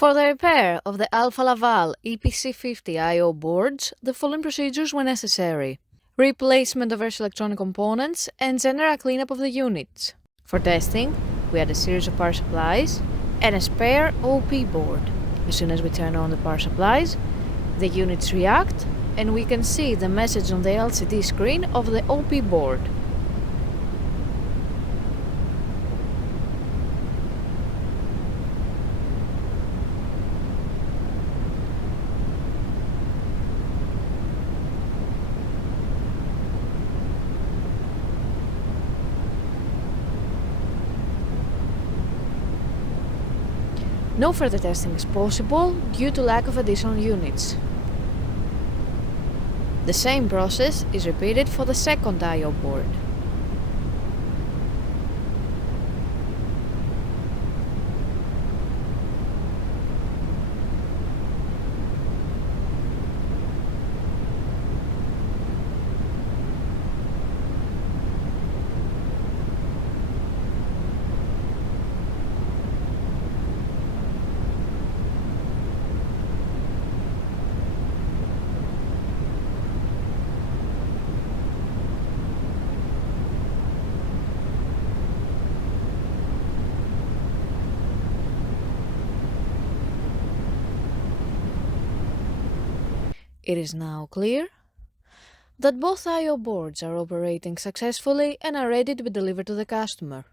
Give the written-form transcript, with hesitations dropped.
For the repair of the Alfa Laval EPC50 I/O boards, the following procedures were necessary: replacement of various electronic components and general cleanup of the units. For testing, we had a series of power supplies and a spare OP board. As soon as we turn on the power supplies, the units react and we can see the message on the LCD screen of the OP board. No further testing is possible due to lack of additional units. The same process is repeated for the second I/O board. It is now clear that both I/O boards are operating successfully and are ready to be delivered to the customer.